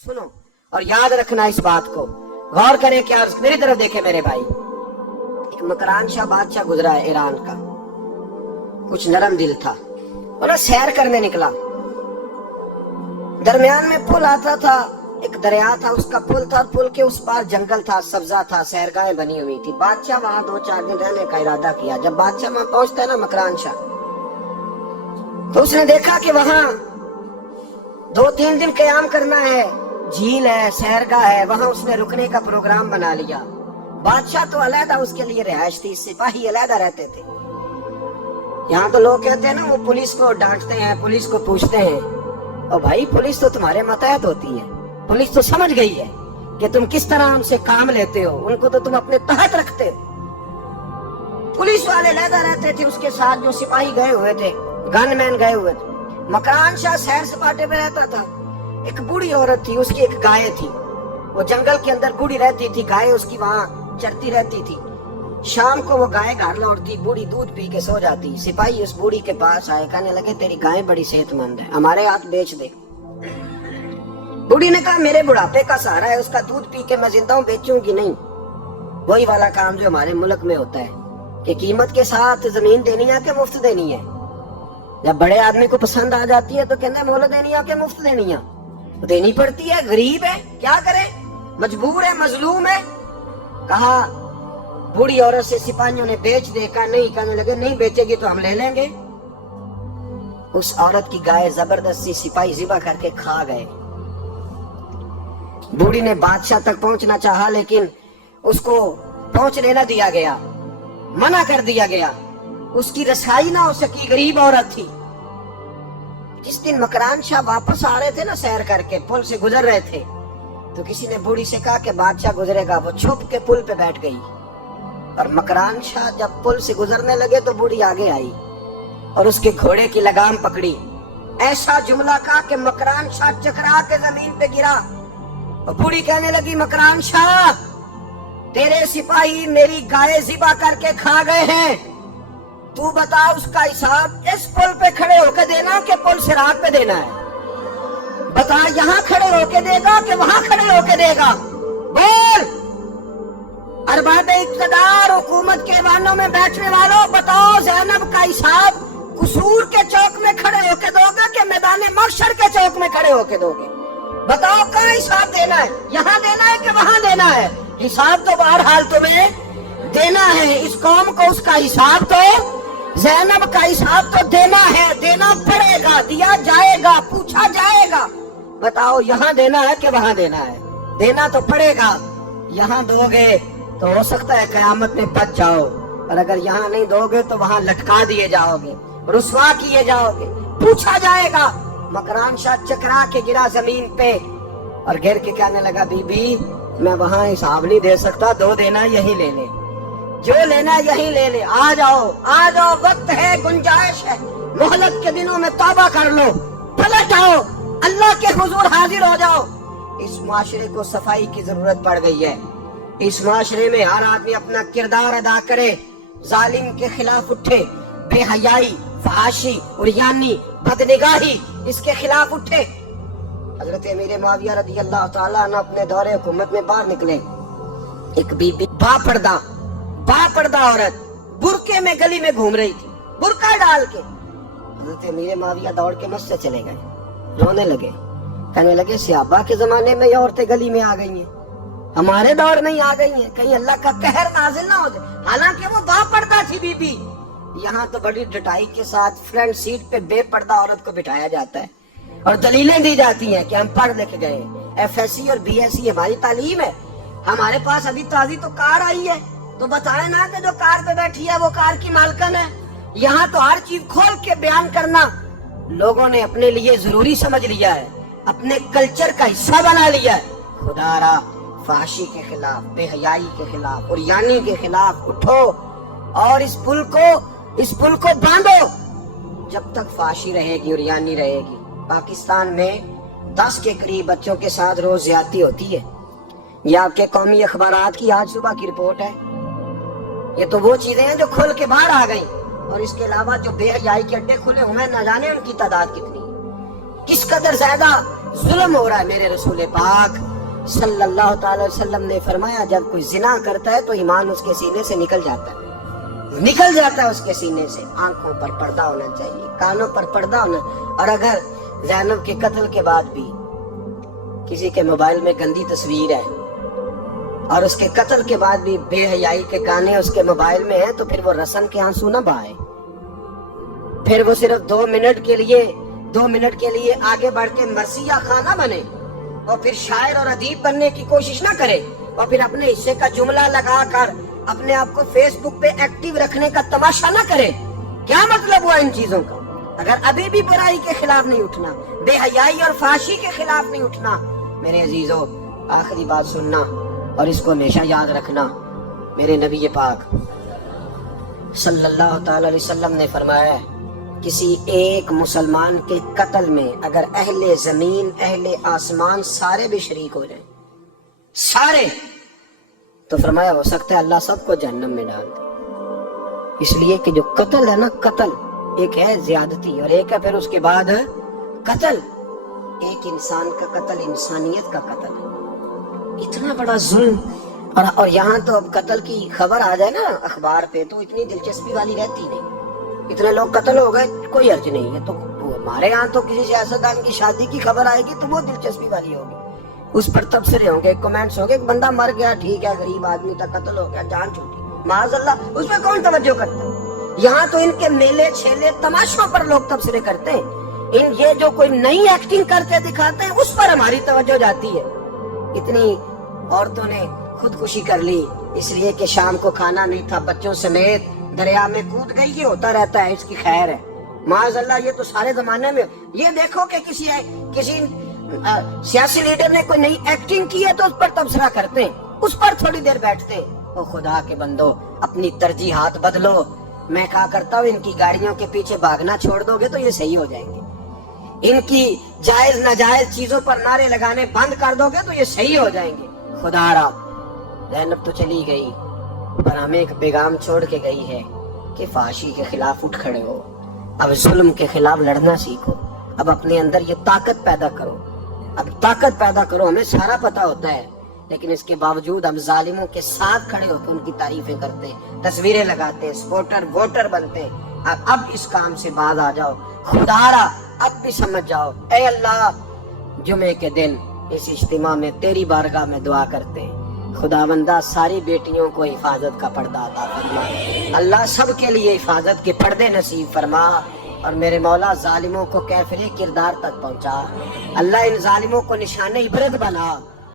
सुनो और याद रखना इस बात को, गौर करें क्या, मेरी तरफ देखे मेरे भाई। एक मकरान शाह बादशाह गुजरा है ईरान का, कुछ नरम दिल था, वो ना सैर करने निकला। दरमियान में पुल आता था, एक दरिया था, उसका पुल था, पुल के उस पार जंगल था, सब्जा था, सैरगाहें बनी हुई थी। बादशाह वहां 2-4 दिन रहने का इरादा किया। जब बादशाह वहां पहुंचता है ना मकरान शाह, तो उसने देखा कि वहां 2-3 दिन क़याम करना है, झील है, सैरगाह है, वहां उसने रुकने का प्रोग्राम बना लिया। बादशाह तो अलहदा उसके लिए रिहाइश थी, सिपाही अलहदा रहते थे। यहाँ तो लोग कहते हैं ना, वो पुलिस को डांटते हैं, पुलिस को पूछते हैं, और भाई पुलिस तो तुम्हारे मतहत होती है, पुलिस तो समझ गई है कि तुम किस तरह उनसे काम लेते हो, उनको तो तुम अपने तहत रखते हो। पुलिस वाले अलहदा रहते थे, उसके साथ जो सिपाही गए हुए थे, गनमैन गए हुए थे। मकरान शाह सैर सपाटे पे रहता था। एक बूढ़ी औरत थी, उसकी एक गाय थी, वो जंगल के अंदर बूढ़ी रहती थी, गाय उसकी वहां चरती रहती थी। शाम को वो गाय घर लौटती, बूढ़ी दूध पी के सो जाती। सिपाही उस बूढ़ी के पास आए, कहने लगे तेरी गाय बड़ी सेहतमंद है, हमारे हाथ बेच दे। बूढ़ी ने कहा मेरे बुढ़ापे का सहारा है, उसका दूध पी के मैं जिंदा हूं, बेचूंगी नहीं। वही वाला काम जो हमारे मुल्क में होता है कि कीमत के साथ जमीन देनी है कि मुफ्त देनी है। जब बड़े आदमी को पसंद आ जाती है तो कहते हैं मोहलत देनी है कि मुफ्त देनी है, तो देनी पड़ती है, गरीब है, क्या करे, मजबूर है, मजलूम है। कहा बूढ़ी औरत से सिपाहियों ने बेच दे, कहा नहीं, कहने लगे नहीं बेचेगी तो हम ले लेंगे। उस औरत की गाय जबरदस्ती सिपाही ज़िबा करके खा गए। बूढ़ी ने बादशाह तक पहुंचना चाहा, लेकिन उसको पहुंचने न दिया गया, मना कर दिया गया, उसकी रसाई ना हो सकी, गरीब औरत थी। जिस दिन मकरान शाह वापस आ रहे थे ना, सैर करके पुल से गुजर रहे थे, तो किसी ने बूढ़ी से कहा कि बादशाह गुजरेगा। वो छुप के पुल पे बैठ गई, और मकरान शाह जब पुल से गुजरने लगे तो बूढ़ी आगे आई और उसके घोड़े की लगाम पकड़ी। ऐसा जुमला कहा कि मकरान शाह चकरा के जमीन पे गिरा। और बूढ़ी कहने लगी मकरान शाह, तेरे सिपाही मेरी गाय ज़िबा करके खा गए हैं, तू बता उसका हिसाब इस पुल पे खड़े होके देना कि पुल सिराग पे देना है? बता, यहाँ खड़े होके देगा कि वहां खड़े होके देगा? बोल। अरबाब इक़्तिदार, हुकूमत के वानों में बैठने वालों, बताओ ज़ैनब का हिसाब कसूर के चौक में खड़े होके दोगे कि मैदान महशर के चौक में खड़े होके दोगे? बताओ कहाँ हिसाब देना है, यहाँ देना है कि वहां देना है? हिसाब तो बहरहाल तुम्हें देना है, इस कौम को उसका हिसाब तो, ज़ैनब का हिसाब तो देना है, देना पड़ेगा, दिया जाएगा, पूछा जाएगा। बताओ यहाँ देना है कि वहां देना है? देना तो पड़ेगा। यहाँ दोगे तो हो सकता है कयामत में बच जाओ, और अगर यहाँ नहीं दोगे तो वहां लटका दिए जाओगे, रुस्वा किए जाओगे, पूछा जाएगा। मकरान शाह चकरा के गिरा जमीन पे और गिर के कहने लगा बीबी मैं वहां हिसाब नहीं दे सकता, दो देना यही ले ले, जो लेना यही ले ले, आ जाओ आ जाओ, वक्त है, गुंजाइश है, मोहलत के दिनों में तौबा कर लो, पलट आओ, अल्लाह के हुजूर हाजिर हो जाओ। इस माशरे को सफाई की जरूरत पड़ गई है। इस माशरे में हर आदमी अपना किरदार अदा करे, जालिम के खिलाफ उठे, बेहयाई, फहाशी, उरियानी, बदनिगाही, इसके खिलाफ उठे। हजरत अमीर मुआविया रज़ी अल्लाह ताला अन्हु अपने दौरे हुकूमत में बाहर निकले। एक बीबी बापर्दा औरत बुरके में गली में घूम रही थी, बुरका डाल के। हजरत अमीर मुआविया दौड़ के मस्जिद चले गए, रोने लगे, कहने लगे सहाबा के जमाने में ये औरतें गली में आ गई हैं, हमारे दौर में ही आ गई हैं, कहीं अल्लाह का कहर नाजिल ना हो जाए। हालांकि वो बापर्दा थी बीबी। यहाँ तो बड़ी डटाई के साथ फ्रंट सीट पे बेपर्दा औरत को बिठाया जाता है और दलीलें दी जाती हैं कि हम पढ़ लिख गए, FSC और BSc हमारी तालीम है, हमारे पास अभी ताजी तो कार आई है, तो बताए ना कि जो कार पे बैठी है वो कार की मालकन है। यहाँ तो हर चीज खोल के बयान करना लोगों ने अपने लिए जरूरी समझ लिया है, अपने कल्चर का हिस्सा बना लिया है। खुदारा फाशी के खिलाफ, बेहयाई के खिलाफ, उरियानी के खिलाफ उठो और इस पुल को बांधो। जब तक फाशी रहेगी, उरियानी रहेगी। पाकिस्तान में 10 के करीब बच्चों के साथ रोज ज्यादती होती है। ये आपके कौमी अखबारात की आज सुबह की रिपोर्ट है। ये तो वो चीजें हैं जो खुल के बाहर आ गई, और इसके अलावा जो बेहयाई के अड्डे खुले हुए, न जाने उनकी तादाद कितनी, किस कदर ज्यादा ظلم ہو رہا ہے. میرے رسول پاک صلی اللہ تعالی وسلم نے فرمایا جب کوئی زنا کرتا ہے تو ایمان اس کے سینے سے نکل جاتا ہے اس کے سینے سے. آنکھوں پر پردہ ہونا چاہیے, کانوں پر پردہ ہونا. اور اگر زینب کے قتل کے بعد بھی کسی کے موبائل میں گندی تصویر ہے اور اس کے قتل کے بعد بھی بے حیائی کے گانے اس کے موبائل میں ہیں, تو پھر وہ رسن کے آنسو نہ بہائے. پھر وہ صرف 2 منٹ کے لیے آگے بڑھ کے مرثیہ خانہ بنے اور پھر شاعر اور ادیب بننے کی کوشش نہ کرے اور پھر اپنے حصے کا جملہ لگا کر اپنے آپ کو فیس بک پہ ایکٹیو رکھنے کا تماشا نہ کرے. کیا مطلب ہوا ان چیزوں کا؟ اگر ابھی بھی برائی کے خلاف نہیں اٹھنا, بے حیائی اور فحاشی کے خلاف نہیں اٹھنا, میرے عزیزو آخری بات سننا اور اس کو ہمیشہ یاد رکھنا. میرے نبی پاک صلی اللہ تعالی علیہ وسلم نے فرمایا ہے کسی ایک مسلمان کے قتل میں اگر اہل زمین اہل آسمان سارے بھی شریک ہو جائیں, سارے, تو فرمایا ہو سکتا ہے اللہ سب کو جہنم میں ڈال دے. اس لیے کہ جو قتل ہے نا, قتل ایک ہے زیادتی اور ایک ہے پھر اس کے بعد قتل. ایک انسان کا قتل انسانیت کا قتل ہے. اتنا بڑا ظلم. اور یہاں تو اب قتل کی خبر آ جائے نا اخبار پہ تو اتنی دلچسپی والی رہتی نہیں. اتنے لوگ قتل ہو گئے, کوئی حرج نہیں ہے. تو ہمارے یہاں تو کسی سیاستدان کی شادی کی خبر آئے گی تو وہ دلچسپی والی ہوگی, اس پر تبصرے ہوں گے, کمنٹس ہوں گے. ایک بندہ مر گیا, ٹھیک ہے, غریب آدمی تھا, قتل ہو گیا, جان چھوٹی, معاذ اللہ, اس پہ کون توجہ کرتا ہے؟ یہاں تو ان کے میلے چھیلے تماشوں پر لوگ تبصرے کرتے ہیں. یہ جو کوئی نئی ایکٹنگ کرتے دکھاتے ہیں اس پر ہماری توجہ جاتی ہے. اتنی عورتوں نے خودکشی کر لی اس لیے کہ شام کو کھانا نہیں تھا, بچوں سمیت دریا میں کود گئی. یہ ہوتا رہتا ہے, اس کی خیر ہے. معاذ اللہ, یہ تو سارے زمانے میں. یہ دیکھو کہ کسی سیاسی لیڈر نے کوئی نئی ایکٹنگ کی ہے تو اس پر تبصرہ کرتے ہیں, اس پر تھوڑی دیر بیٹھتے ہیں. او خدا کے بندو, اپنی ترجیحات بدلو. میں کہا کرتا ہوں ان کی گاڑیوں کے پیچھے بھاگنا چھوڑ دو گے تو یہ صحیح ہو جائیں گے. ان کی جائز ناجائز چیزوں پر نعرے لگانے بند کر دو گے تو یہ صحیح ہو جائیں گے. خدا را, زینب تو چلی گئی پر ہمیں ایک پیغام چھوڑ کے گئی ہے کہ فحاشی کے خلاف اٹھ کھڑے ہو. اب ظلم کے خلاف لڑنا سیکھو. اب اپنے اندر یہ طاقت پیدا کرو. ہمیں سارا پتا ہوتا ہے لیکن اس کے باوجود ہم ظالموں کے ساتھ کھڑے ہو کے ان کی تعریفیں کرتے ہیں, تصویریں لگاتے ہیں, سپورٹر ووٹر بنتے ہیں. اب اس کام سے باز آ جاؤ. خدارا اب بھی سمجھ جاؤ. اے اللہ, جمعے کے دن اس اجتماع میں تیری بارگاہ میں دعا کرتے ہیں. خداوندہ ساری بیٹیوں کو حفاظت کا پردہ عطا فرما. اللہ سب کے لیے حفاظت کے پردے نصیب فرما. اور میرے مولا ظالموں کو کیفر کردار تک پہنچا. اللہ ان ظالموں کو نشان عبرت بنا.